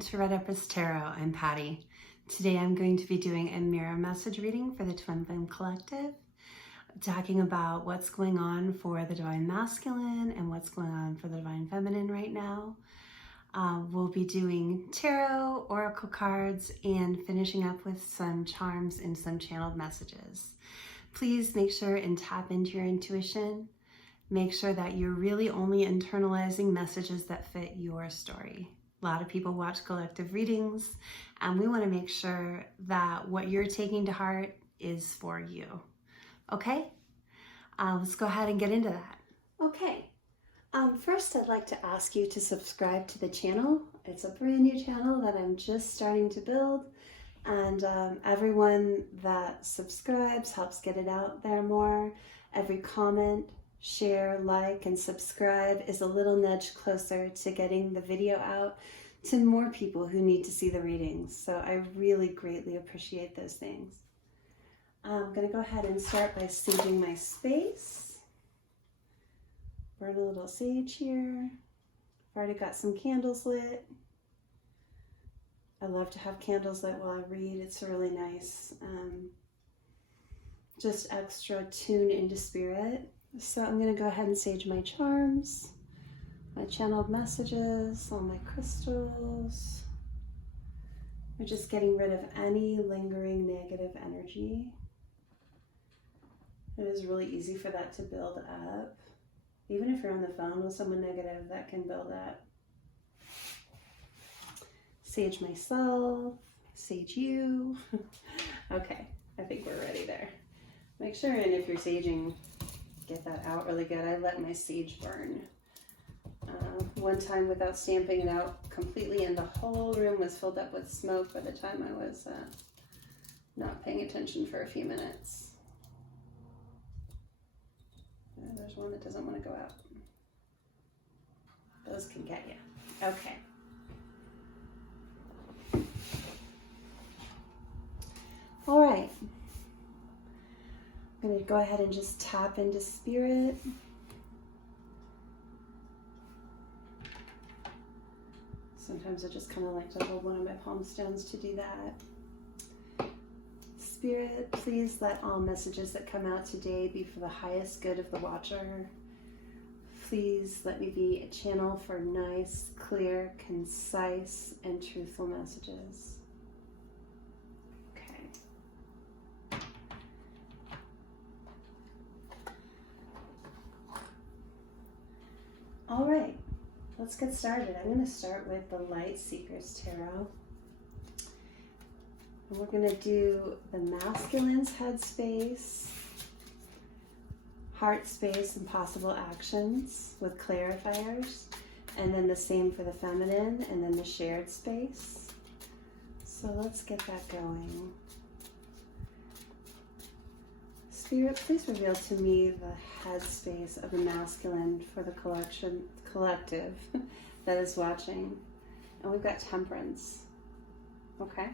to Red Empress Tarot. I'm Patty. Today I'm going to be doing a mirror message reading for the Twin Flame Collective, talking about what's going on for the Divine Masculine and what's going on for the Divine Feminine right now. We'll be doing tarot, oracle cards, and finishing up with some charms and some channeled messages. Please make sure and tap into your intuition. Make sure that you're really only internalizing messages that fit your story. A lot of people watch collective readings, and we want to make sure that what you're taking to heart is for you. Okay? Let's go ahead and get into that. Okay. First, I'd like to ask you to subscribe to the channel. It's a brand new channel that I'm just starting to build, and everyone that subscribes helps get it out there more. Every comment, share, like, and subscribe is a little nudge closer to getting the video out to more people who need to see the readings. So I really greatly appreciate those things. I'm going to go ahead and start by saging my space. Burn a little sage here. I've already got some candles lit. I love to have candles lit while I read. It's really nice. Just extra tune into spirit. So I'm going to go ahead and sage my charms, my channeled messages, all my crystals. We're just getting rid of any lingering negative energy. It is really easy for that to build up. Even if you're on the phone with someone negative, that can build up. Sage myself, sage you. Okay, I think we're ready there. Make sure, and if you're saging, get that out really good. I let my sage burn one time without stamping it out completely, and the whole room was filled up with smoke by the time I was not paying attention for a few minutes. There's one that doesn't want to go out. Those can get you. Okay. All right. I'm going to go ahead and just tap into spirit. Sometimes I just kind of like to hold one of my palm stones to do that. Spirit, please let all messages that come out today be for the highest good of the watcher. Please let me be a channel for nice, clear, concise, and truthful messages. All right, let's get started. I'm going to start with the Light Seekers Tarot. And we're going to do the masculine's headspace, heart space, and possible actions with clarifiers. And then the same for the feminine, and then the shared space. So let's get that going. Spirit, please reveal to me the headspace of the masculine for the collective that is watching. And we've got Temperance. Okay?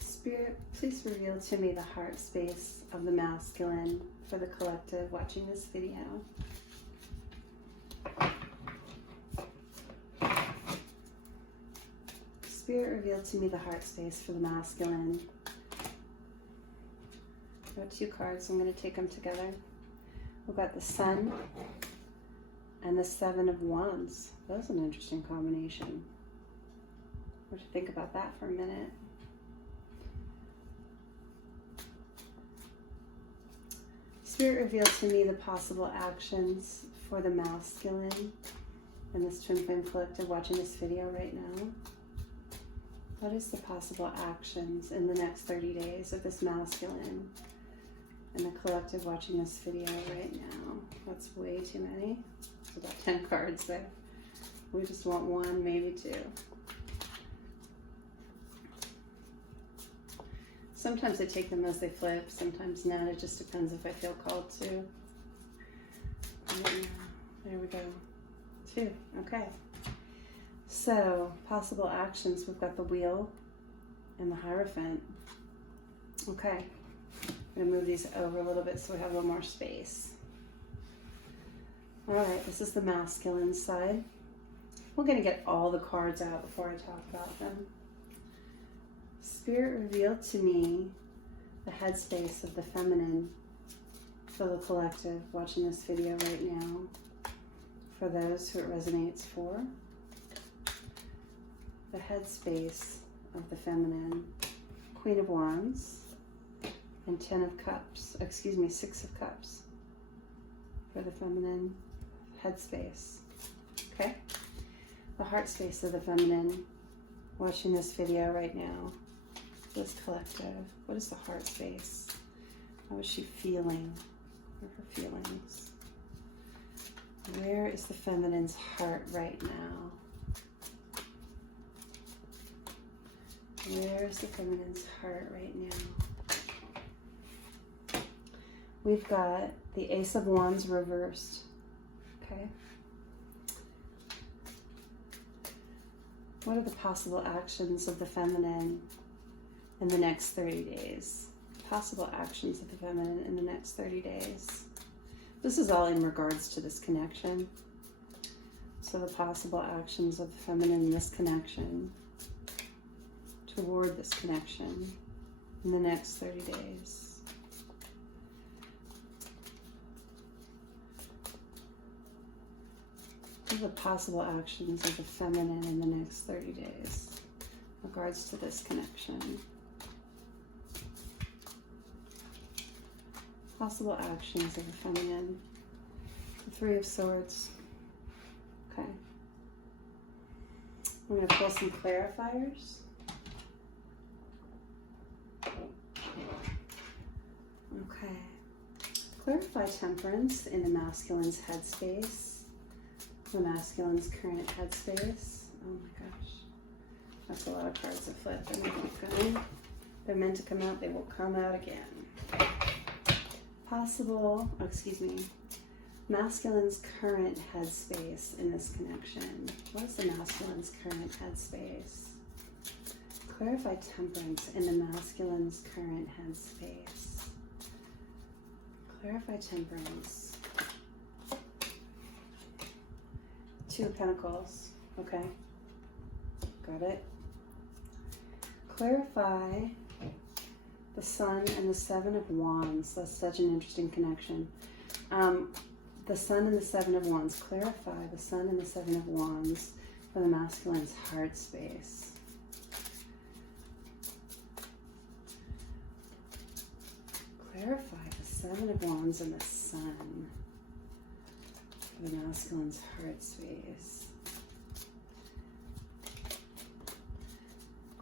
Spirit, please reveal to me the heart space of the masculine for the collective watching this video. Spirit, reveal to me the heart space for the masculine. I've got two cards, so I'm going to take them together. We've got the Sun and the Seven of Wands. That's an interesting combination. We're to think about that for a minute. Spirit, reveal to me the possible actions for the masculine and this Twin Flame Collective watching this video right now. What is the possible actions in the next 30 days of this masculine and the collective watching this video right now? That's way too many. It's about 10 cards there. We just want one, maybe two. Sometimes I take them as they flip, sometimes not. It just depends if I feel called to. There we go. Two. Okay. So, possible actions. We've got the Wheel and the Hierophant. Okay. I'm going to move these over a little bit so we have a little more space. All right, this is the masculine side. We're going to get all the cards out before I talk about them. Spirit revealed to me the headspace of the feminine for the collective watching this video right now. For those who it resonates for. The headspace of the feminine. Queen of Wands and 10 of Cups. Excuse me, 6 of Cups. For the feminine headspace. Okay? The heart space of the feminine watching this video right now. This collective. What is the heart space? How is she feeling? What are her feelings? Where is the feminine's heart right now? Where is the feminine's heart right now? We've got the Ace of Wands reversed. Okay. What are the possible actions of the feminine in the next 30 days? Possible actions of the feminine in the next 30 days. This is all in regards to this connection. So the possible actions of the feminine in this connection, toward this connection in the next 30 days. What are the possible actions of the feminine in the next 30 days in regards to this connection? Possible actions of the feminine. The 3 of Swords. Okay. We're going to pull some clarifiers. Okay. Clarify temperance in the masculine's headspace. The masculine's current headspace. Oh my gosh. That's a lot of cards to flip. I'm going to keep going. They're meant to come out. They will come out again. Possible, masculine's current headspace in this connection. What is the masculine's current headspace? Clarify temperance in the masculine's current headspace. Clarify temperance. 2 of Pentacles. Okay. Got it. Clarify the Sun and the 7 of Wands. That's such an interesting connection. The Sun and the 7 of Wands. Clarify the Sun and the 7 of Wands for the masculine's heart space. Clarify the 7 of Wands and the Sun for the masculine's heart space.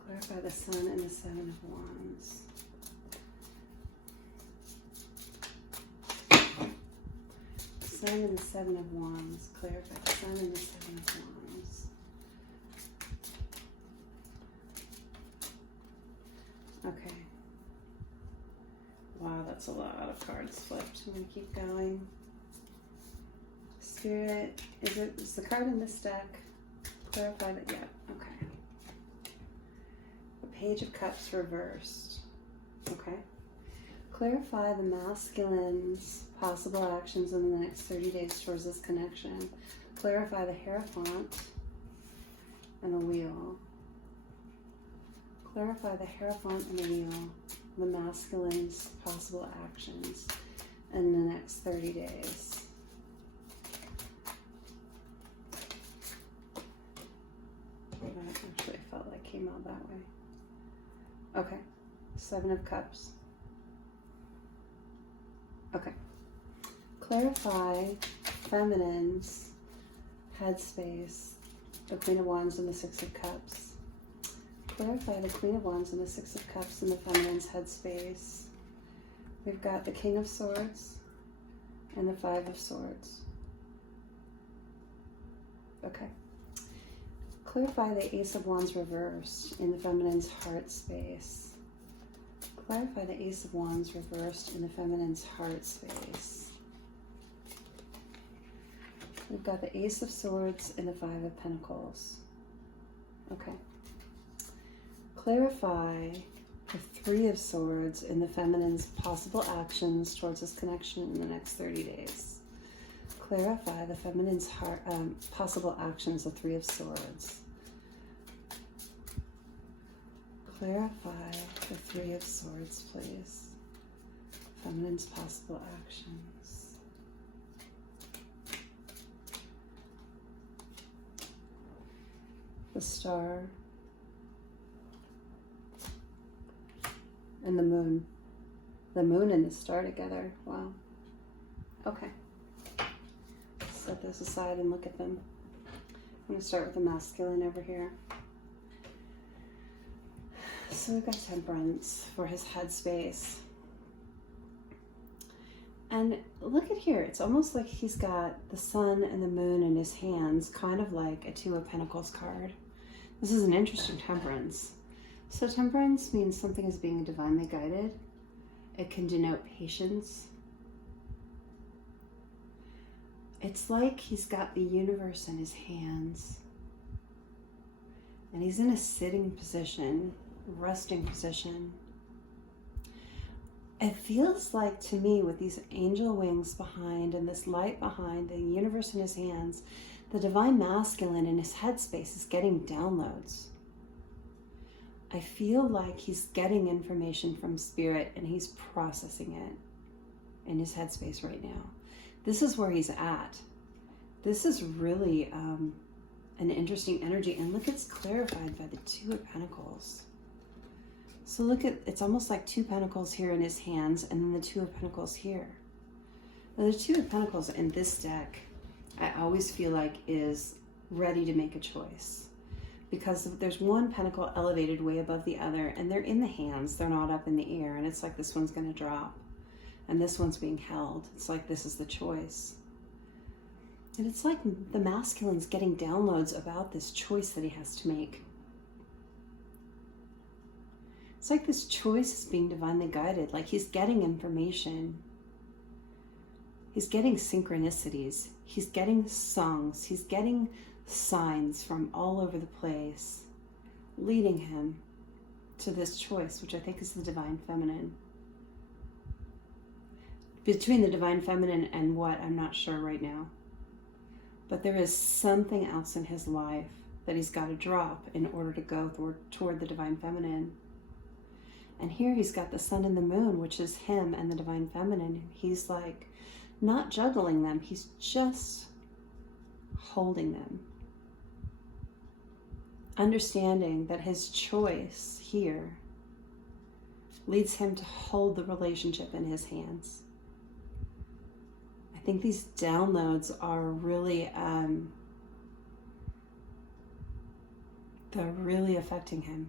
Clarify the Sun and the 7 of Wands. Sun and the 7 of Wands. Clarify the Sun and the 7 of Wands. Okay. Wow, that's a lot of cards flipped. I'm going to keep going. Spirit, is the card in this deck? Clarify that, yeah, okay. The Page of Cups reversed. Okay. Clarify the masculine's possible actions in the next 30 days towards this connection. Clarify the Hierophant and the Wheel. Clarify the Hierophant and the Wheel, the masculine's possible actions in the next 30 days. That actually felt like came out that way. Okay, 7 of Cups. Okay. Clarify feminine's headspace, the Queen of Wands and the 6 of Cups. Clarify the Queen of Wands and the 6 of Cups in the feminine's headspace. We've got the King of Swords and the 5 of Swords. Okay. Clarify the Ace of Wands reversed in the feminine's heart space. Clarify the Ace of Wands reversed in the feminine's heart space. We've got the Ace of Swords and the 5 of Pentacles. Okay. Clarify the 3 of Swords in the feminine's possible actions towards this connection in the next 30 days. clarify the feminine's heart, possible actions, the Three of Swords. Clarify the Three of Swords, please. Feminine's possible actions. The Star and the Moon. The Moon and the Star together. Wow. Okay. Set those aside and look at them. I'm going to start with the masculine over here. So we've got Temperance for his headspace. And look at here. It's almost like he's got the Sun and the Moon in his hands, kind of like a Two of Pentacles card. This is an interesting Temperance. So Temperance means something is being divinely guided. It can denote patience. It's like he's got the universe in his hands. And he's in a sitting position, resting position. It feels like to me, with these angel wings behind and this light behind, the universe in his hands, the divine masculine in his headspace is getting downloads. I feel like he's getting information from spirit and he's processing it in his headspace right now. This is where he's at. This is really an interesting energy. And look, it's clarified by the Two of Pentacles. So look at, it's almost like Two Pentacles here in his hands and then the Two of Pentacles here. Now the Two of Pentacles in this deck, I always feel like is ready to make a choice. Because there's one pentacle elevated way above the other and they're in the hands, they're not up in the air. And it's like this one's going to drop and this one's being held. It's like this is the choice. And it's like the masculine's getting downloads about this choice that he has to make. It's like this choice is being divinely guided, like he's getting information. He's getting synchronicities. He's getting songs. He's getting signs from all over the place, leading him to this choice, which I think is the divine feminine. Between the divine feminine and what, I'm not sure right now. But there is something else in his life that he's got to drop in order to go toward the divine feminine. And here he's got the Sun and the Moon, which is him and the divine feminine. He's like not juggling them. He's just holding them. Understanding that his choice here leads him to hold the relationship in his hands. I think these downloads are really, they're really affecting him.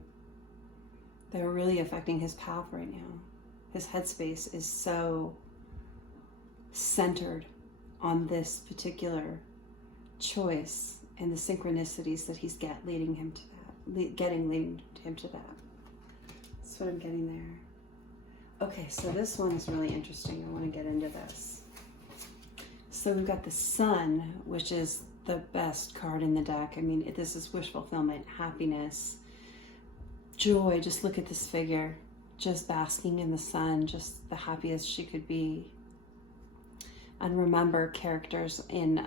They're really affecting his path right now. His headspace is so centered on this particular choice and the synchronicities that he's leading him to that. Leading him to that. That's what I'm getting there. Okay, so this one is really interesting. I want to get into this. So we've got the Sun, which is the best card in the deck. I mean, this is wish fulfillment, happiness, joy. Just look at this figure, just basking in the sun, just the happiest she could be. And remember, characters in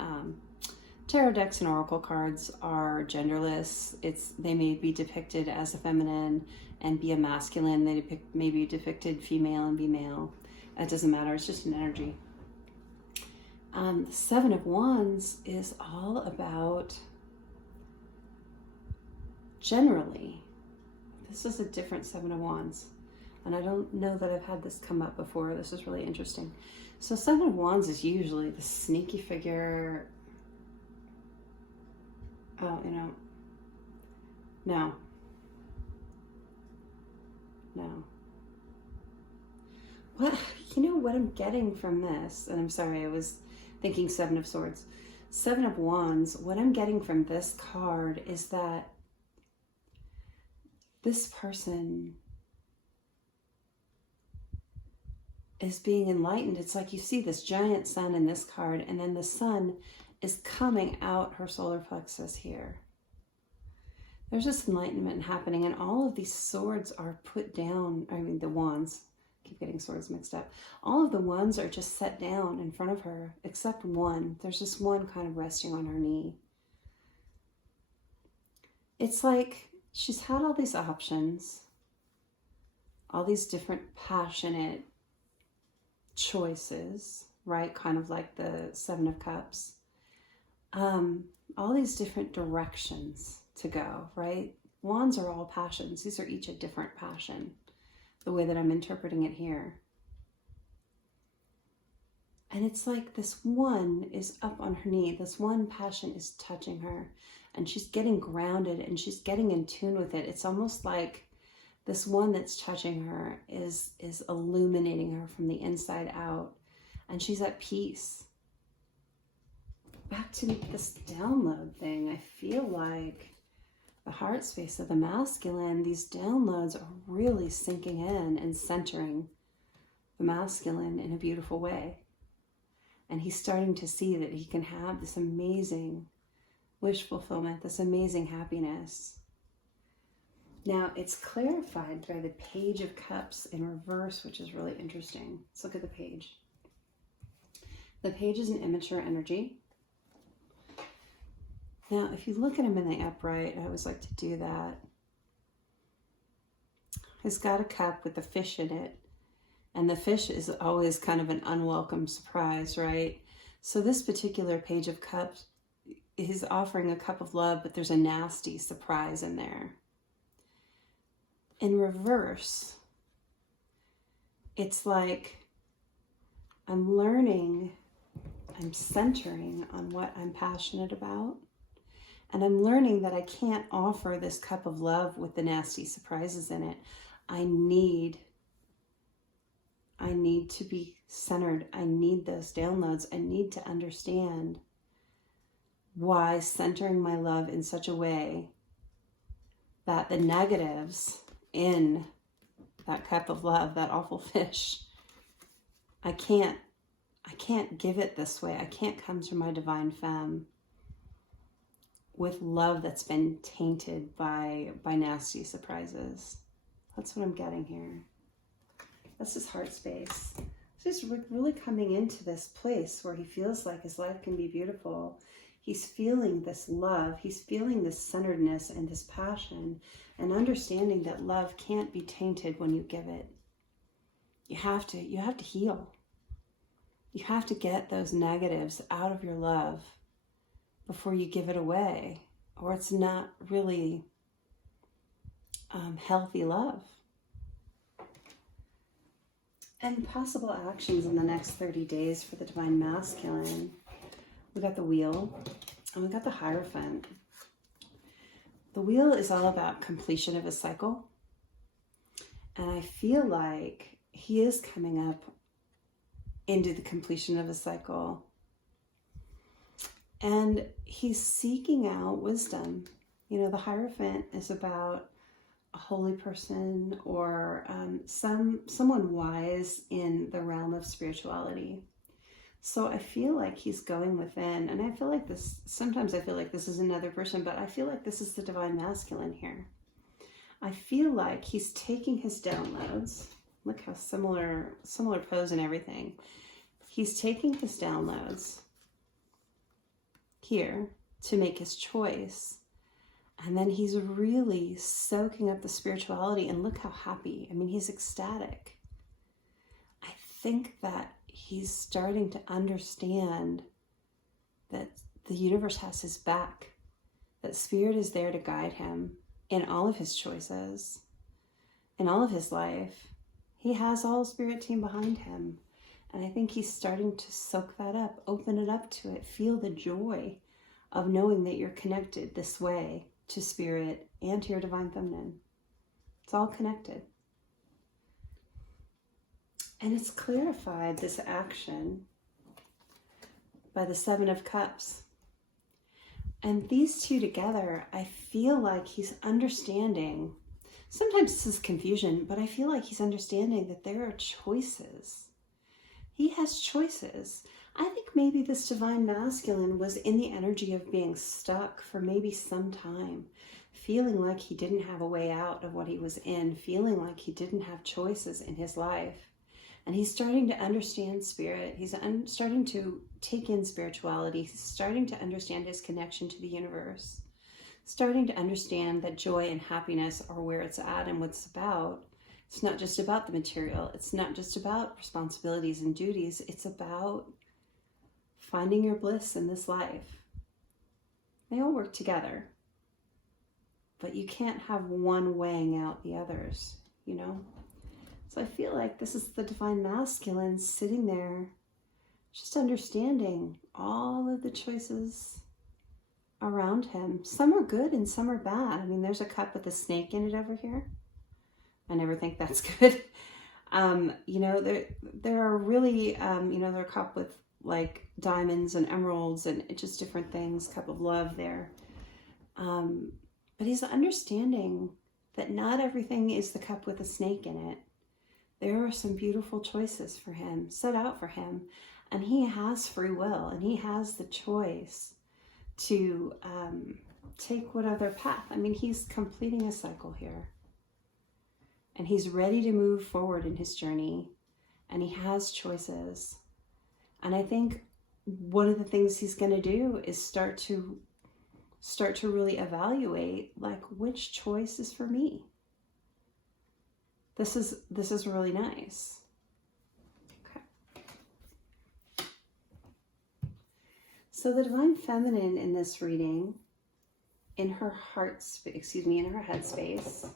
tarot decks and oracle cards are genderless. They may be depicted as a feminine and be a masculine. They may be depicted female and be male. It doesn't matter. It's just an energy. The Seven of Wands is all about, generally, this is a different Seven of Wands. And I don't know that I've had this come up before. This is really interesting. So Seven of Wands is usually the sneaky figure. Oh, no. What I'm getting from this, and I'm sorry, I was thinking Seven of Swords. Seven of Wands, what I'm getting from this card is that this person is being enlightened. It's like you see this giant sun in this card, and then the sun is coming out her solar plexus here. There's this enlightenment happening, and all of these swords are put down. I mean, the wands, keep getting swords mixed up. All of the wands are just set down in front of her, except one. There's just one kind of resting on her knee. It's like she's had all these options, all these different passionate choices, right? Kind of like the Seven of Cups. All these different directions to go, right? Wands are all passions. These are each a different passion, the way that I'm interpreting it here. And it's like this one is up on her knee. This one passion is touching her, and she's getting grounded and she's getting in tune with it. It's almost like this one that's touching her is illuminating her from the inside out, and she's at peace. Back to this download thing, I feel like the heart space of the masculine, these downloads are really sinking in and centering the masculine in a beautiful way. And he's starting to see that he can have this amazing wish fulfillment, this amazing happiness. Now, it's clarified by the Page of Cups in reverse, which is really interesting. Let's look at the page. The page is an immature energy. Now, if you look at him in the upright, I always like to do that. He's got a cup with a fish in it. And the fish is always kind of an unwelcome surprise, right? So this particular Page of Cups is offering a cup of love, but there's a nasty surprise in there. In reverse, it's like I'm learning, I'm centering on what I'm passionate about. And I'm learning that I can't offer this cup of love with the nasty surprises in it. I need to be centered. I need those downloads. I need to understand why centering my love in such a way that the negatives in that cup of love, that awful fish, I can't give it this way. I can't come to my divine femme with love that's been tainted by nasty surprises. That's what I'm getting here. That's his heart space. He's really coming into this place where he feels like his life can be beautiful. He's feeling this love. He's feeling this centeredness and this passion, and understanding that love can't be tainted when you give it. You have to heal. You have to get those negatives out of your love before you give it away, or it's not really healthy love. And possible actions in the next 30 days for the Divine Masculine. We got the Wheel, and we got the Hierophant. The Wheel is all about completion of a cycle, and I feel like he is coming up into the completion of a cycle. And he's seeking out wisdom. You know, the Hierophant is about a holy person or someone wise in the realm of spirituality. So I feel like he's going within, and I feel like this, sometimes I feel like this is another person, but I feel like this is the Divine Masculine here. I feel like he's taking his downloads. Look how similar pose and everything. He's taking his downloads here to make his choice, and then he's really soaking up the spirituality, and look how happy. I mean, he's ecstatic. I think that he's starting to understand that the universe has his back, that spirit is there to guide him in all of his choices, in all of his life. He has all spirit team behind him. And I think he's starting to soak that up, open it up to it, feel the joy of knowing that you're connected this way to spirit and to your divine feminine. It's all connected. And it's clarified, this action, by the Seven of Cups. And these two together, I feel like he's understanding. Sometimes this is confusion, but I feel like he's understanding that there are choices. He has choices. I think maybe this Divine Masculine was in the energy of being stuck for maybe some time, feeling like he didn't have a way out of what he was in, feeling like he didn't have choices in his life. And he's starting to understand spirit. He's starting to take in spirituality. He's starting to understand his connection to the universe. Starting to understand that joy and happiness are where it's at and what it's about. It's not just about the material. It's not just about responsibilities and duties. It's about finding your bliss in this life. They all work together. But you can't have one weighing out the others, you know? So I feel like this is the divine masculine sitting there, just understanding all of the choices around him. Some are good and some are bad. I mean, there's a cup with a snake in it over here. I never think that's good. You know, there are really, you know, there's a cup with like diamonds and emeralds and just different things, cup of love there. But he's understanding that not everything is the cup with a snake in it. There are some beautiful choices for him, set out for him, and he has free will and he has the choice to take what other path. I mean, he's completing a cycle here and he's ready to move forward in his journey and he has choices. And I think one of the things he's going to do is start to really evaluate, like, which choice is for me. This is really nice. Okay. So the divine feminine in this reading, in her in her headspace,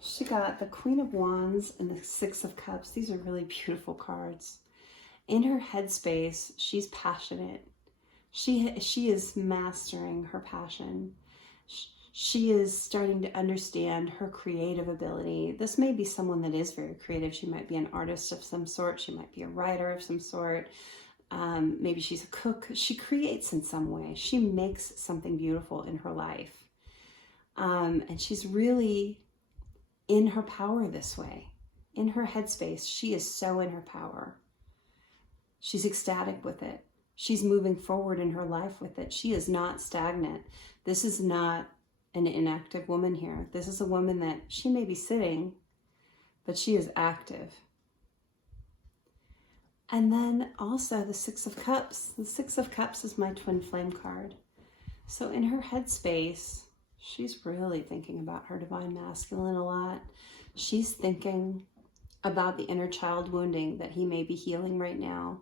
she got the Queen of Wands and the Six of Cups. These are really beautiful cards. In her headspace, she's passionate. She is mastering her passion. She is starting to understand her creative ability. This may be someone that is very creative. She might be an artist of some sort. She might be a writer of some sort. Maybe she's a cook. She creates in some way. She makes something beautiful in her life. And she's really in her power this way. In her headspace, she is so in her power. She's ecstatic with it. She's moving forward in her life with it. She is not stagnant. This is not an inactive woman here. This is a woman that she may be sitting, but she is active. And then also the Six of Cups. The Six of Cups is my twin flame card. So in her headspace, she's really thinking about her divine masculine a lot. She's thinking about the inner child wounding that he may be healing right now.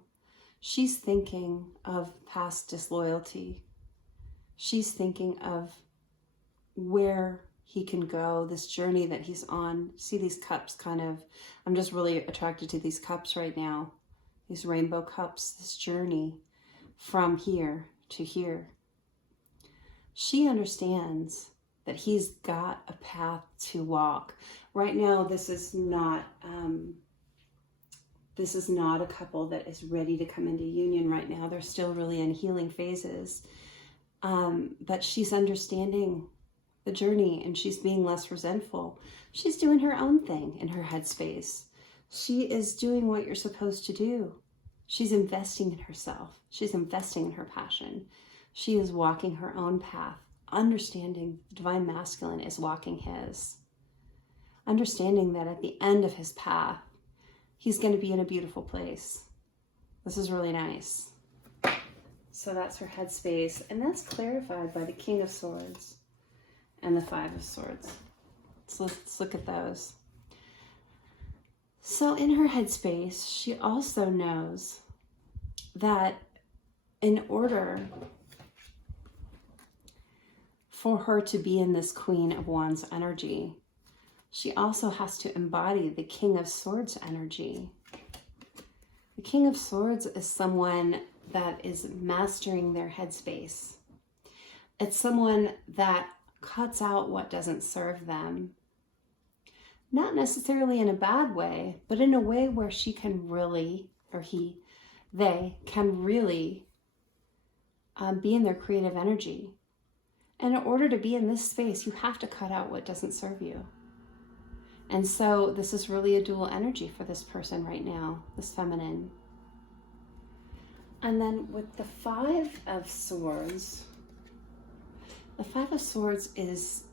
She's thinking of past disloyalty. She's thinking of where he can go, this journey that he's on. See these cups kind of, I'm just really attracted to these cups right now. These rainbow cups, this journey from here to here. She understands that he's got a path to walk. Right now, this is not a couple that is ready to come into union right now. They're still really in healing phases. But she's understanding the journey and she's being less resentful. She's doing her own thing in her headspace. She is doing what you're supposed to do. She's investing in herself. She's investing in her passion. She is walking her own path, understanding the divine masculine is walking his. Understanding that at the end of his path, he's going to be in a beautiful place. This is really nice. So that's her headspace, and that's clarified by the King of Swords and the Five of Swords. So let's look at those. So in her headspace, she also knows that in order for her to be in this Queen of Wands energy, she also has to embody the King of Swords energy. The King of Swords is someone that is mastering their headspace. It's someone that cuts out what doesn't serve them. Not necessarily in a bad way, but in a way where she can really, or they can really be in their creative energy. And in order to be in this space, you have to cut out what doesn't serve you. And so this is really a dual energy for this person right now, this feminine. And then with the Five of Swords, the Five of Swords is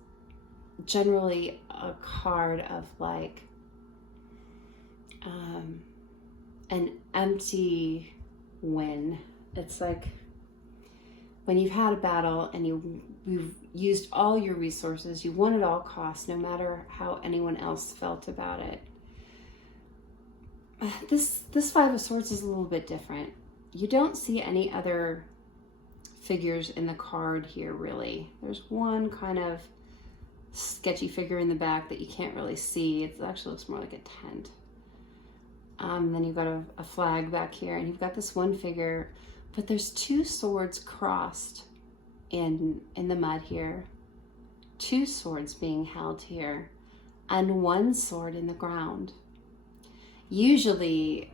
generally a card of like an empty win. It's like when you've had a battle and you've used all your resources, you won at all costs, no matter how anyone else felt about it. This Five of Swords is a little bit different. You don't see any other figures in the card here, really. There's one kind of sketchy figure in the back that you can't really see. It actually looks more like a tent. Then you've got a flag back here, and you've got this one figure, but there's two swords crossed in the mud here. Two swords being held here, and one sword in the ground. Usually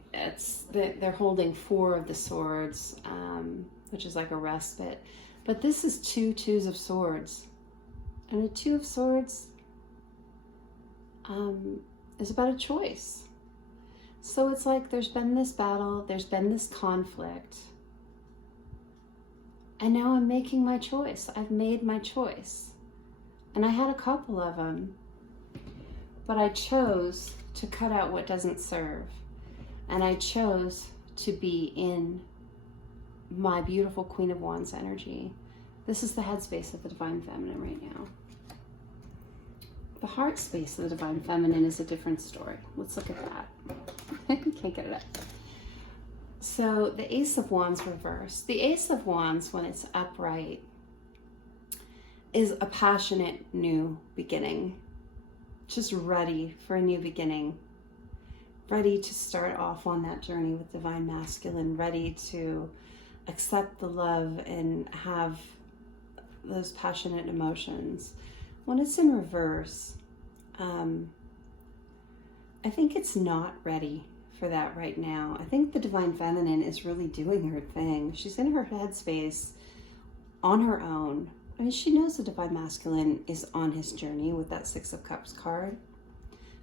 they're holding four of the swords, which is like a respite. But this is two twos of swords. And a two of swords is about a choice. So it's like there's been this battle, there's been this conflict. And now I'm making my choice. I've made my choice. And I had a couple of them. But I chose to cut out what doesn't serve. And I chose to be in my beautiful Queen of Wands energy. This is the headspace of the Divine Feminine right now. The heart space of the Divine Feminine is a different story. Let's look at that. Can't get it up. So the Ace of Wands reversed. The Ace of Wands, when it's upright, is a passionate new beginning. Just ready for a new beginning. Ready to start off on that journey with Divine Masculine. Ready to accept the love and have those passionate emotions. When it's in reverse, I think it's not ready for that right now. I think the Divine Feminine is really doing her thing. She's in her headspace on her own. I mean, she knows the Divine Masculine is on his journey with that Six of Cups card.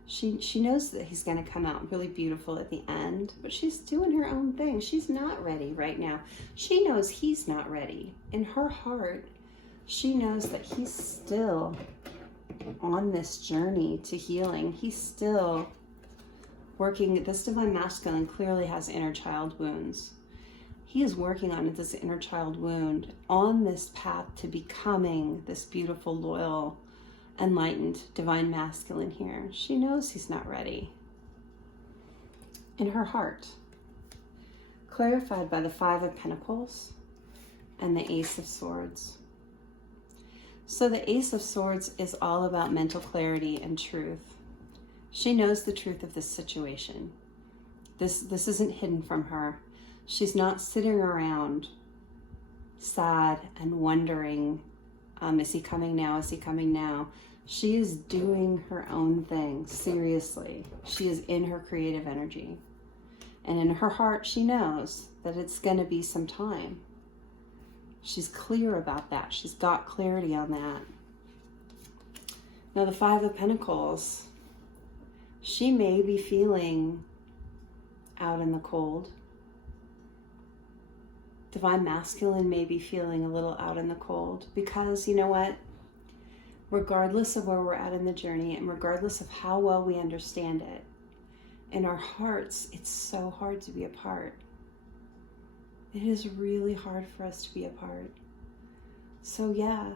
She knows that he's going to come out really beautiful at the end, but she's doing her own thing. She's not ready right now. She knows he's not ready. In her heart, she knows that he's still on this journey to healing. He's still working. This Divine Masculine clearly has inner child wounds. He is working on this inner child wound on this path to becoming this beautiful, loyal, enlightened Divine Masculine here. She knows he's not ready. In her heart, clarified by the Five of Pentacles and the Ace of Swords. So the Ace of Swords is all about mental clarity and truth. She knows the truth of this situation. This isn't hidden from her. She's not sitting around sad and wondering, is he coming now? Is he coming now? She is doing her own thing, seriously. She is in her creative energy. And in her heart, she knows that it's going to be some time. She's clear about that. She's got clarity on that. Now, the Five of Pentacles, she may be feeling out in the cold. Divine Masculine may be feeling a little out in the cold because, you know what? Regardless of where we're at in the journey and regardless of how well we understand it, in our hearts, it's so hard to be apart. It is really hard for us to be apart. So yeah,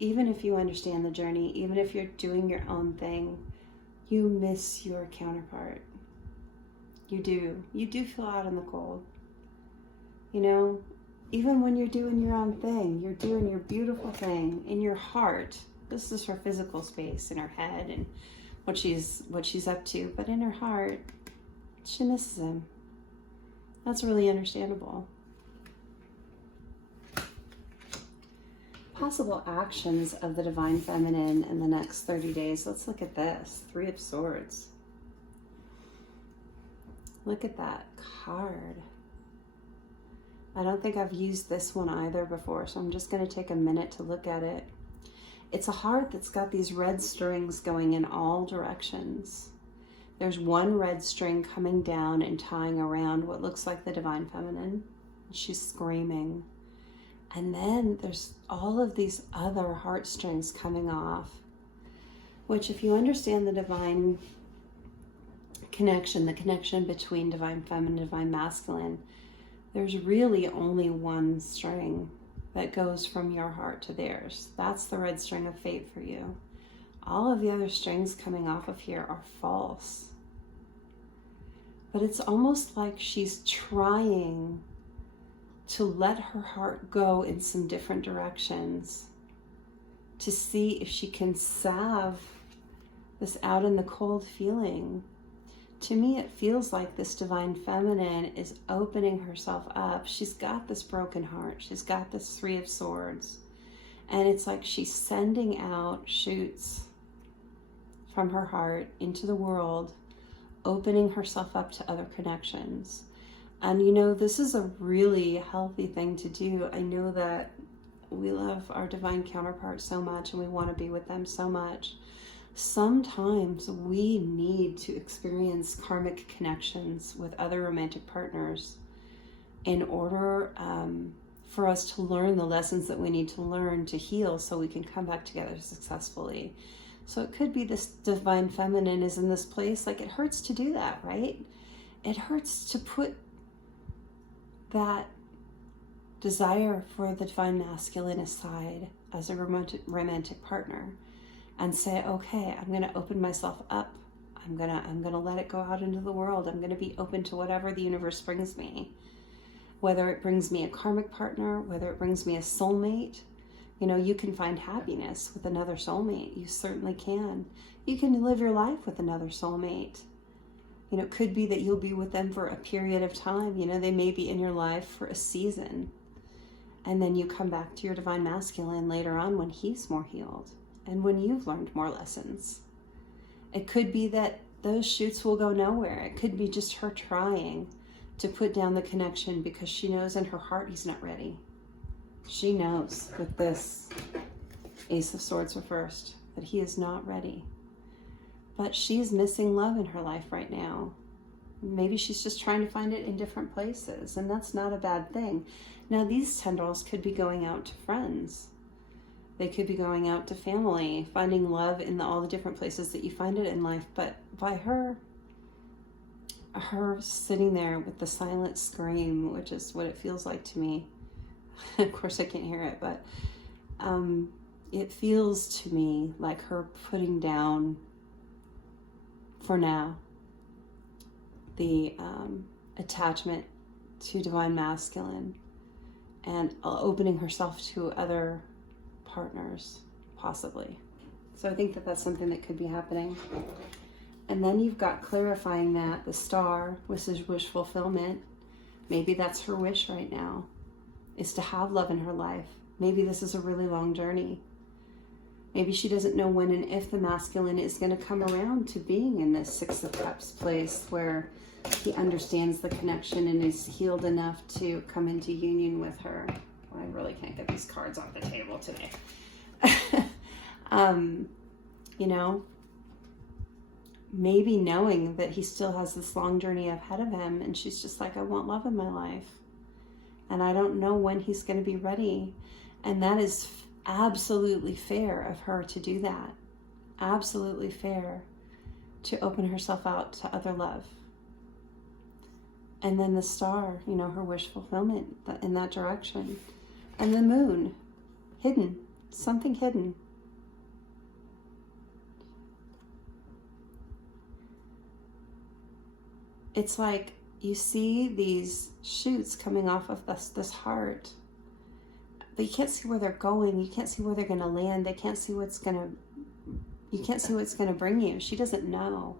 even if you understand the journey, even if you're doing your own thing, you miss your counterpart. You do. You do feel out in the cold. You know, even when you're doing your own thing, you're doing your beautiful thing in your heart. This is her physical space in her head and what she's up to. But in her heart, she misses him. That's really understandable. Possible actions of the Divine Feminine in the next 30 days. Let's look at this. Three of Swords. Look at that card. I don't think I've used this one either before, so I'm just going to take a minute to look at it. It's a heart that's got these red strings going in all directions. There's one red string coming down and tying around what looks like the Divine Feminine. She's screaming. And then there's all of these other heartstrings coming off, which if you understand the Divine the connection between divine feminine and divine masculine, there's really only one string that goes from your heart to theirs. That's the red string of fate for you. All of the other strings coming off of here are false. But it's almost like she's trying to let her heart go in some different directions to see if she can salve this out in the cold feeling. To me, it feels like this divine feminine is opening herself up. She's got this broken heart. She's got this 3 of Swords. And it's like she's sending out shoots from her heart into the world, opening herself up to other connections. And you know, this is a really healthy thing to do. I know that we love our divine counterparts so much and we want to be with them so much. Sometimes we need to experience karmic connections with other romantic partners in order for us to learn the lessons that we need to learn to heal so we can come back together successfully. So it could be this divine feminine is in this place, like it hurts to do that, right? It hurts to put that desire for the divine masculine aside as a romantic partner and say, okay, I'm going to open myself up. I'm going to let it go out into the world. I'm going to be open to whatever the universe brings me. Whether it brings me a karmic partner, whether it brings me a soulmate. You know, you can find happiness with another soulmate. You certainly can. You can live your life with another soulmate. You know, it could be that you'll be with them for a period of time. You know, they may be in your life for a season. And then you come back to your divine masculine later on when he's more healed and when you've learned more lessons. It could be that those shoots will go nowhere. It could be just her trying to put down the connection because she knows in her heart he's not ready. She knows with this Ace of Swords reversed that he is not ready. But she's missing love in her life right now. Maybe she's just trying to find it in different places, and that's not a bad thing. Now, these tendrils could be going out to friends. They could be going out to family, finding love in all the different places that you find it in life. But by her sitting there with the silent scream, which is what it feels like to me. Of course, I can't hear it, but it feels to me like her putting down, for now, the attachment to divine masculine and opening herself to other partners, possibly. So I think that that's something that could be happening. And then you've got clarifying that, the star, which is wish fulfillment. Maybe that's her wish right now, is to have love in her life. Maybe this is a really long journey. Maybe she doesn't know when and if the masculine is going to come around to being in this 6 of Cups place where he understands the connection and is healed enough to come into union with her. Well, I really can't get these cards off the table today. You know, maybe knowing that he still has this long journey ahead of him, and she's just like, I want love in my life. And I don't know when he's going to be ready. And that is absolutely fair of her to do that. Absolutely fair to open herself out to other love. And then the star, you know, her wish fulfillment in that direction. And the moon, hidden, something hidden. It's like you see these shoots coming off of this heart, but you can't see where they're going. You can't see where they're going to land. You can't see what's going to bring you. She doesn't know.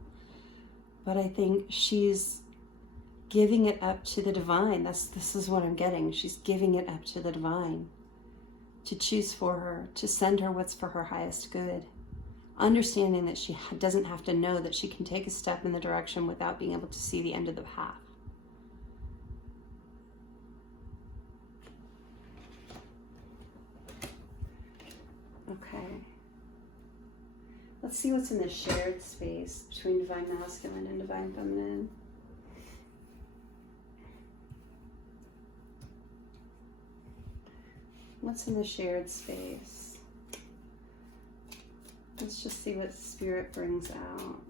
But I think she's giving it up to the divine. This is what I'm getting. She's giving it up to the divine to choose for her, to send her what's for her highest good. Understanding that she doesn't have to know that she can take a step in the direction without being able to see the end of the path. Okay. Let's see what's in the shared space between divine masculine and divine feminine. What's in the shared space? Let's just see what spirit brings out.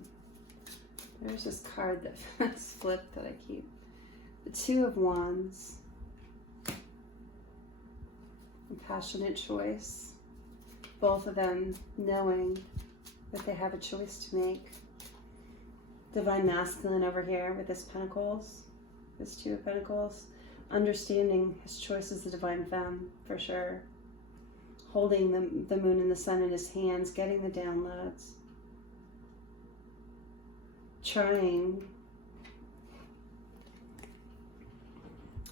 There's this card that's flipped that I keep. The Two of Wands. A passionate choice. Both of them knowing that they have a choice to make. Divine Masculine over here with his Pentacles. His Two of Pentacles. Understanding his choice as the Divine Femme, for sure. Holding the Moon and the Sun in his hands, getting the downloads. Trying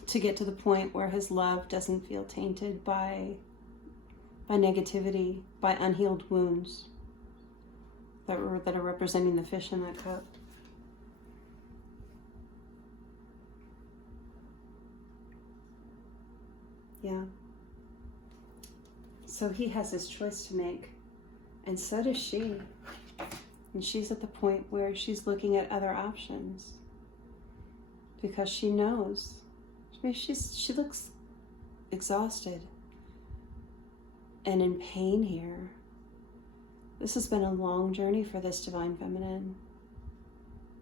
to get to the point where his love doesn't feel tainted by negativity, by unhealed wounds that are representing the fish in that cup. Yeah. So he has his choice to make, and so does she. And she's at the point where she's looking at other options because she knows. I mean, she looks exhausted and in pain here. This has been a long journey for this Divine Feminine.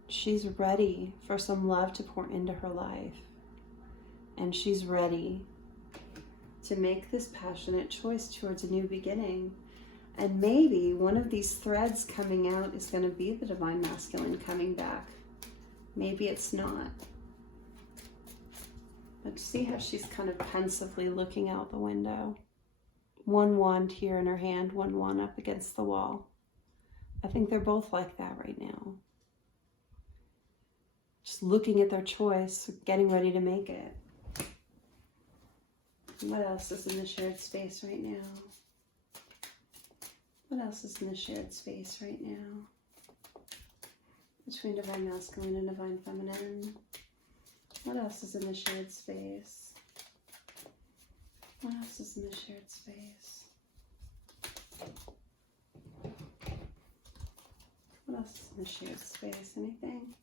She's ready for some love to pour into her life. And she's ready to make this passionate choice towards a new beginning. And maybe one of these threads coming out is going to be the Divine Masculine coming back. Maybe it's not. But see how she's kind of pensively looking out the window. One wand here in her hand, one wand up against the wall. I think they're both like that right now. Just looking at their choice, getting ready to make it. What else is in the shared space right now? What else is in the shared space right now? Between Divine Masculine and Divine Feminine. What else is in the shared space? What else is in the shared space? What else is in the shared space? Anything?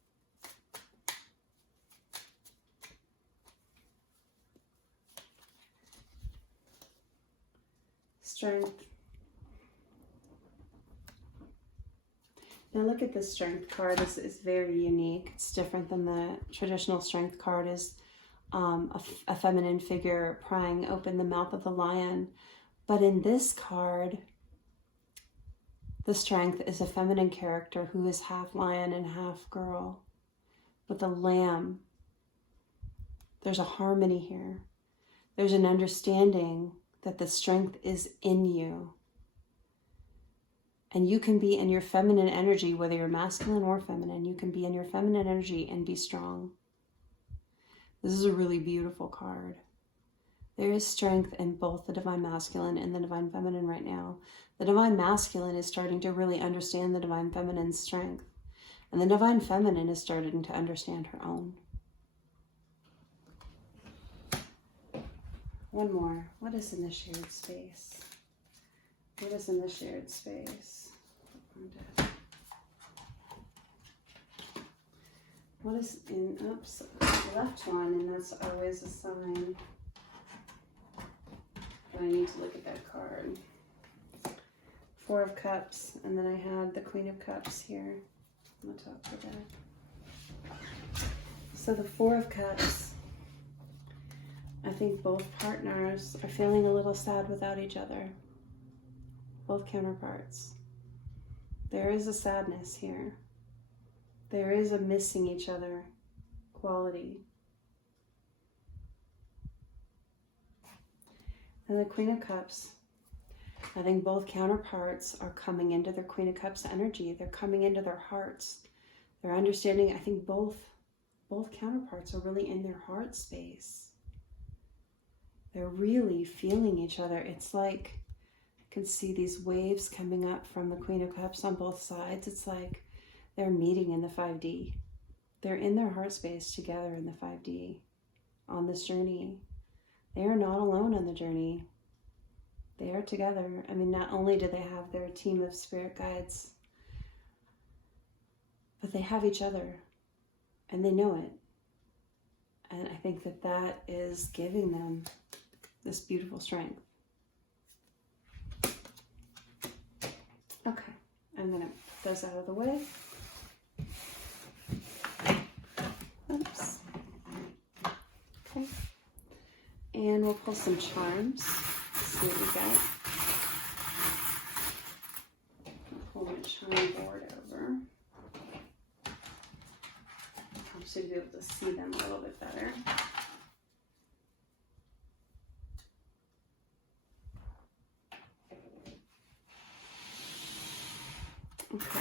Strength. Now look at this Strength card. This is very unique. It's different than the traditional Strength card. Is a feminine figure prying open the mouth of the lion. But in this card, the Strength is a feminine character who is half lion and half girl. With a lamb. There's a harmony here. There's an understanding that the Strength is in you. And you can be in your feminine energy, whether you're masculine or feminine. You can be in your feminine energy and be strong. This is a really beautiful card. There is strength in both the Divine Masculine and the Divine Feminine right now. The Divine Masculine is starting to really understand the Divine Feminine's strength. And the Divine Feminine is starting to understand her own. One more. What is in the shared space? What is in the shared space? What is in, oops, I left one, and that's always a sign. But I need to look at that card. Four of Cups, and then I had the Queen of Cups here on the top of the deck. So the Four of Cups, I think both partners are feeling a little sad without each other. Both counterparts. There is a sadness here. There is a missing each other quality. And the Queen of Cups, I think both counterparts are coming into their Queen of Cups energy. They're coming into their hearts. They're understanding, I think both counterparts are really in their heart space. They're really feeling each other. It's like, I can see these waves coming up from the Queen of Cups on both sides. It's like they're meeting in the 5D. They're in their heart space together in the 5D on this journey. They are not alone on the journey. They are together. I mean, not only do they have their team of spirit guides, but they have each other and they know it. And I think that that is giving them this beautiful strength. Okay, I'm going to put those out of the way. And we'll pull some charms. See what we got. Pull my charm board over. Helps you to be able to see them a little bit better. Okay,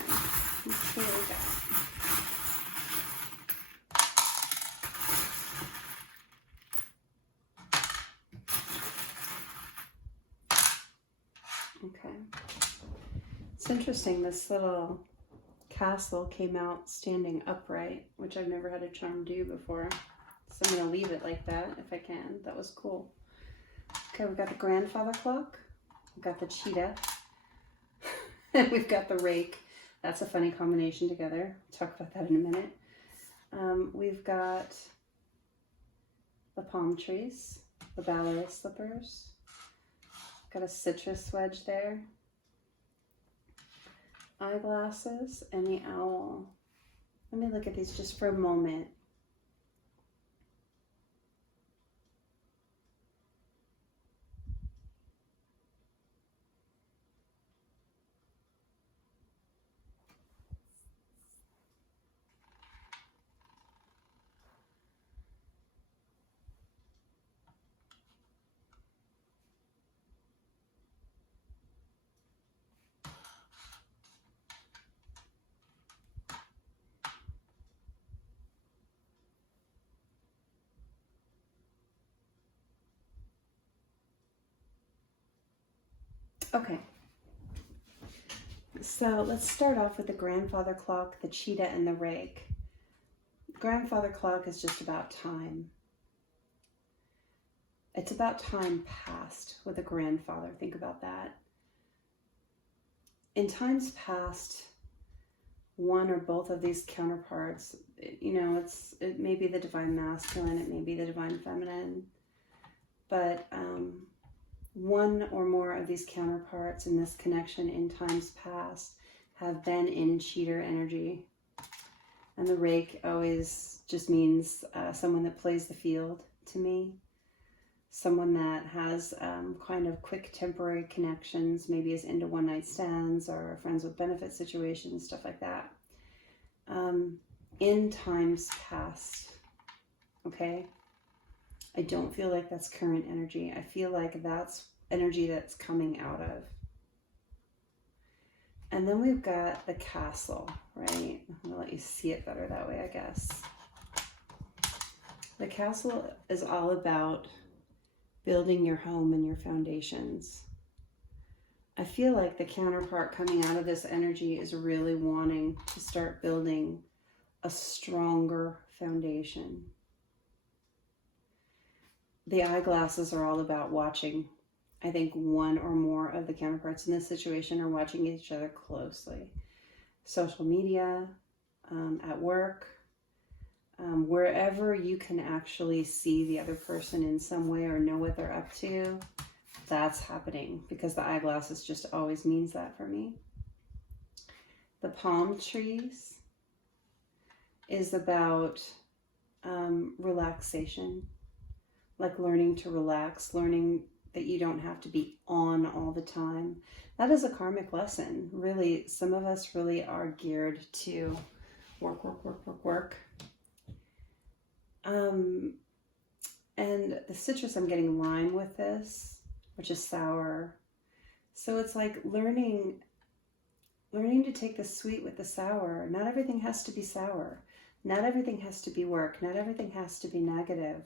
let's see what we got. Okay. It's interesting, this little castle came out standing upright, which I've never had a charm do before. So I'm going to leave it like that if I can. That was cool. Okay, we've got the grandfather clock. We've got the cheetah. And we've got the rake. That's a funny combination together. We'll talk about that in a minute. We've got the palm trees, the ballet slippers. Got a citrus wedge there. Eyeglasses and the owl. Let me look at these just for a moment. Okay, so let's start off with the grandfather clock, the cheetah, and the rake. Grandfather clock is just about time. It's about time past with a grandfather. Think about that. In times past, one or both of these counterparts, you know, it may be the divine masculine, it may be the divine feminine, but one or more of these counterparts in this connection in times past have been in cheater energy. And the rake always just means someone that plays the field to me. Someone that has kind of quick temporary connections, maybe is into one-night stands or friends with benefit situations, stuff like that. In times past, okay? I don't feel like that's current energy. I feel like that's energy that's coming out of. And then we've got the castle, right? I'm gonna let you see it better that way, I guess. The castle is all about building your home and your foundations. I feel like the counterpart coming out of this energy is really wanting to start building a stronger foundation. The eyeglasses are all about watching. I think one or more of the counterparts in this situation are watching each other closely. Social media, at work, wherever you can actually see the other person in some way or know what they're up to, that's happening, because the eyeglasses just always means that for me. The palm trees is about relaxation, like learning to relax, learning that you don't have to be on all the time. That is a karmic lesson. Really, some of us really are geared to work, work, work, work, work. And the citrus, I'm getting lime with this, which is sour. So it's like learning to take the sweet with the sour. Not everything has to be sour. Not everything has to be work. Not everything has to be negative.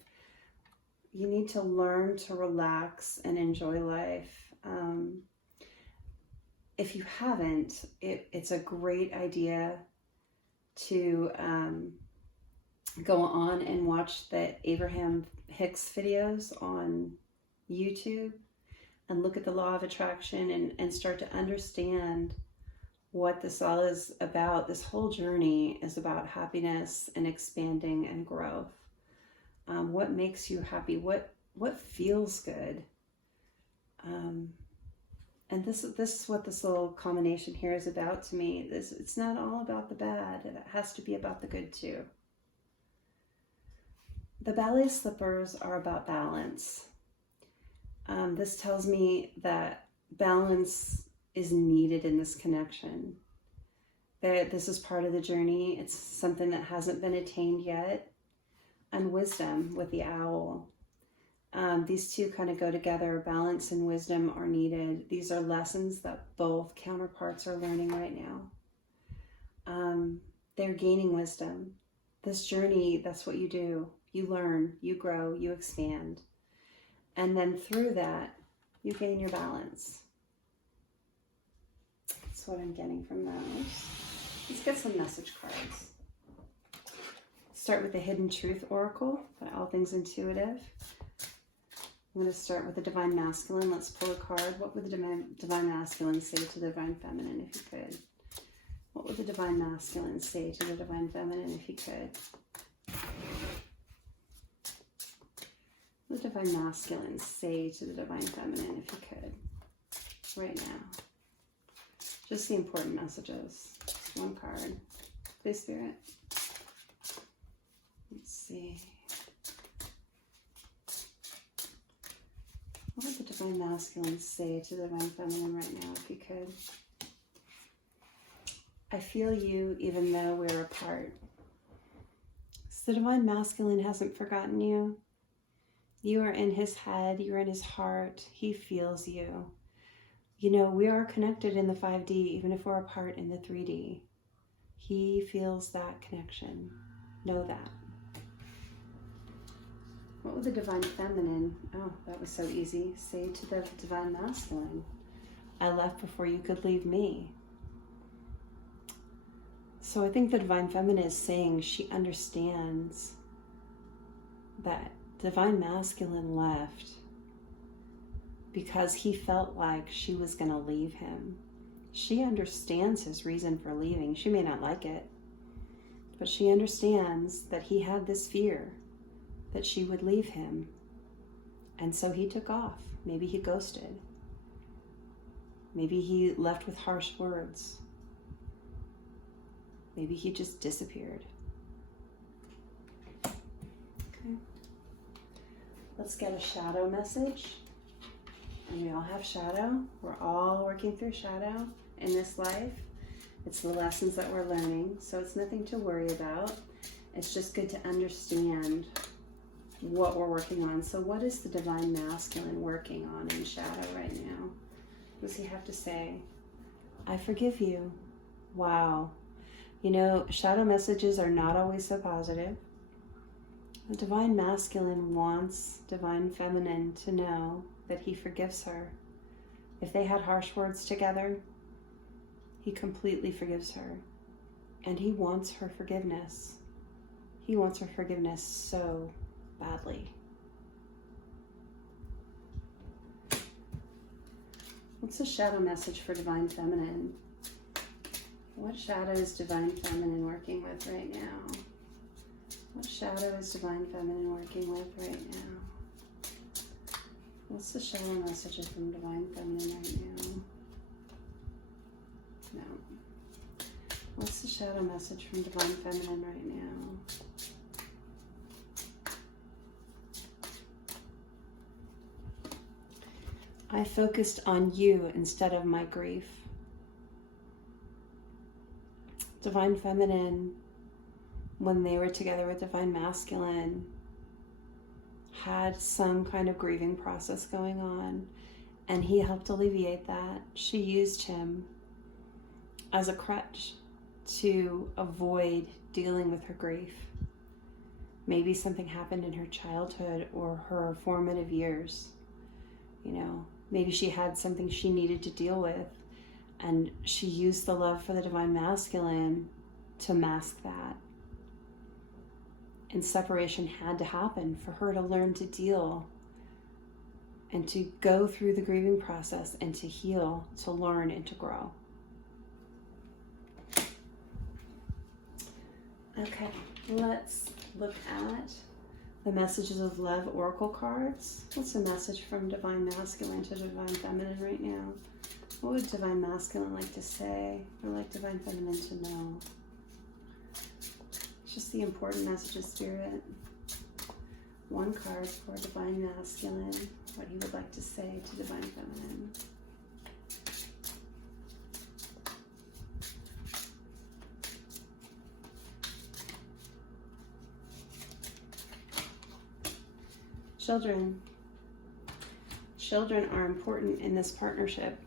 You need to learn to relax and enjoy life. If you haven't, it's a great idea to go on and watch the Abraham Hicks videos on YouTube and look at the law of attraction and start to understand what this all is about. This whole journey is about happiness and expanding and growth. What makes you happy? What feels good? And this is what this little combination here is about to me. It's not all about the bad. It has to be about the good too. The ballet slippers are about balance. This tells me that balance is needed in this connection. That this is part of the journey. It's something that hasn't been attained yet. And wisdom with the owl. These two kind of go together. Balance and wisdom are needed. These are lessons that both counterparts are learning right now. They're gaining wisdom. This journey, that's what you do. You learn, you grow, you expand. And then through that, you gain your balance. That's what I'm getting from those. Let's get some message cards. Start with the Hidden Truth Oracle by All Things Intuitive. I'm going to start with the Divine Masculine. Let's pull a card. What would the Divine Masculine say to the Divine Feminine if you could? What would the Divine Masculine say to the Divine Feminine if you could? What would the Divine Masculine say to the Divine Feminine if you could? Right now. Just the important messages. One card. Please, Spirit. Let's see. What would the Divine Masculine say to the Divine Feminine right now if you could? I feel you even though we're apart. So the Divine Masculine hasn't forgotten you. You are in his head, you're in his heart, he feels you. You know, we are connected in the 5D, even if we're apart in the 3D. He feels that connection. Know that. What would the Divine Feminine, oh, that was so easy, say to the Divine Masculine? I left before you could leave me. So I think the Divine Feminine is saying she understands that Divine Masculine left because he felt like she was going to leave him. She understands his reason for leaving. She may not like it, but she understands that he had this fear that she would leave him. And so he took off. Maybe he ghosted. Maybe he left with harsh words. Maybe he just disappeared. Okay. Let's get a shadow message. And we all have shadow. We're all working through shadow in this life. It's the lessons that we're learning, so it's nothing to worry about. It's just good to understand what we're working on. So what is the Divine Masculine working on in shadow right now? What does he have to say? I forgive you. Wow. You know, shadow messages are not always so positive. The Divine Masculine wants Divine Feminine to know that he forgives her. If they had harsh words together, he completely forgives her. And he wants her forgiveness. He wants her forgiveness so badly. What's the shadow message for Divine Feminine? What shadow is Divine Feminine working with right now? What shadow is Divine Feminine working with right now? What's the shadow message from Divine Feminine right now? No. What's the shadow message from Divine Feminine right now? I focused on you instead of my grief. Divine Feminine, when they were together with Divine Masculine, had some kind of grieving process going on, and he helped alleviate that. She used him as a crutch to avoid dealing with her grief. Maybe something happened in her childhood or her formative years. You know, maybe she had something she needed to deal with, and she used the love for the Divine Masculine to mask that. And separation had to happen for her to learn to deal and to go through the grieving process and to heal, to learn and to grow. Okay, let's look at the messages of love oracle cards. What's the message from Divine Masculine to Divine Feminine right now? What would Divine Masculine like to say or like Divine Feminine to know? It's just the important message of Spirit. One card for Divine Masculine. what he would like to say to Divine Feminine. Children. Children are important in this partnership.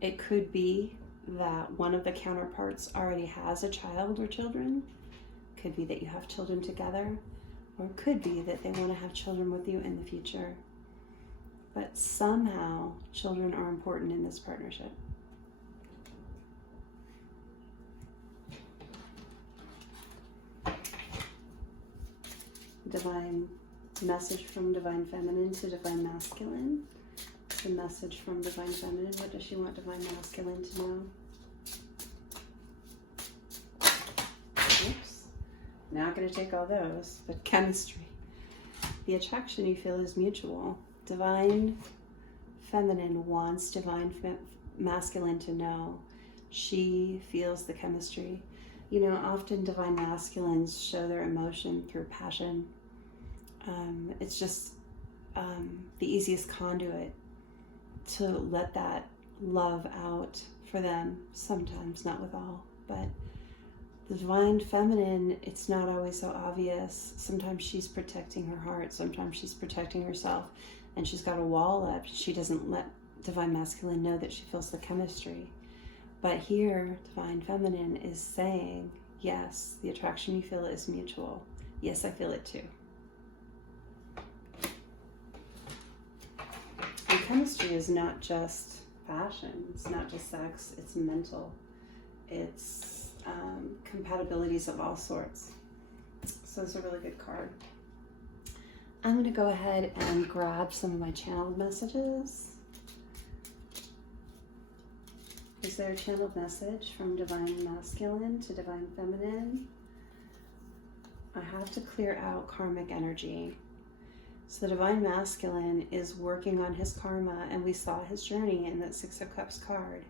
It could be that one of the counterparts already has a child or children. Could be that you have children together, or it could be that they want to have children with you in the future. But somehow children are important in this partnership. Divine message from Divine Feminine to Divine Masculine. The message from Divine Feminine. What does she want Divine Masculine to know? Oops. Not going to take all those, but chemistry. The attraction you feel is mutual. Divine Feminine wants Divine Masculine to know she feels the chemistry. You know, often Divine Masculines show their emotion through passion. It's just the easiest conduit to let that love out for them. Sometimes, not with all, but the Divine Feminine, it's not always so obvious. Sometimes she's protecting her heart. Sometimes she's protecting herself, and she's got a wall up. She doesn't let Divine Masculine know that she feels the chemistry. But here, Divine Feminine is saying, yes, the attraction you feel is mutual. Yes, I feel it too. And chemistry is not just passion. It's not just sex. It's mental. It's compatibilities of all sorts. So it's a really good card. I'm going to go ahead and grab some of my channeled messages. Is there a channeled message from Divine Masculine to Divine Feminine? I have to clear out karmic energy. So the Divine Masculine is working on his karma, and we saw his journey in that Six of Cups card.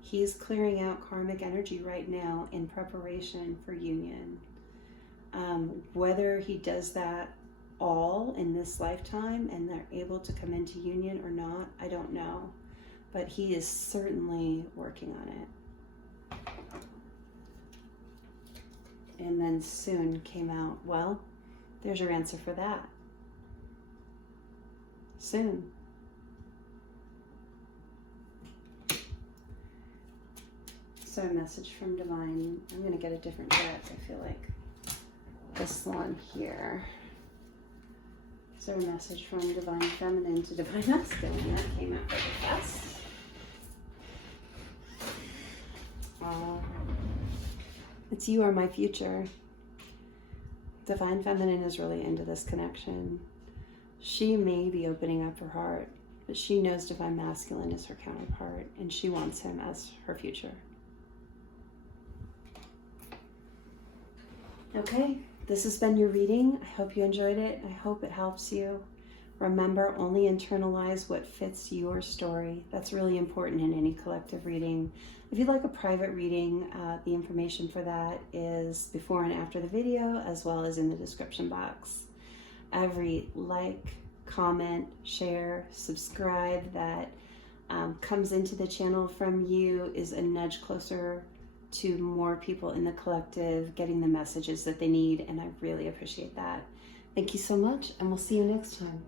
He's clearing out karmic energy right now in preparation for union. Whether he does that all in this lifetime and they're able to come into union or not, I don't know. But he is certainly working on it. And then soon came out, well, there's your answer for that. Soon. So a message from Divine. I'm going to get a different deck. I feel like this one here. Is there a message from Divine Feminine to Divine Masculine? That came out really fast. It's you are my future. Divine Feminine is really into this connection. She may be opening up her heart, but she knows Divine Masculine is her counterpart, and she wants him as her future. Okay, this has been your reading. I hope you enjoyed it. I hope it helps you. Remember, only internalize what fits your story. That's really important in any collective reading. If you'd like a private reading, the information for that is before and after the video, as well as in the description box. Every like, comment, share, subscribe that comes into the channel from you is a nudge closer to more people in the collective getting the messages that they need, and I really appreciate that. Thank you so much, and we'll see you next time.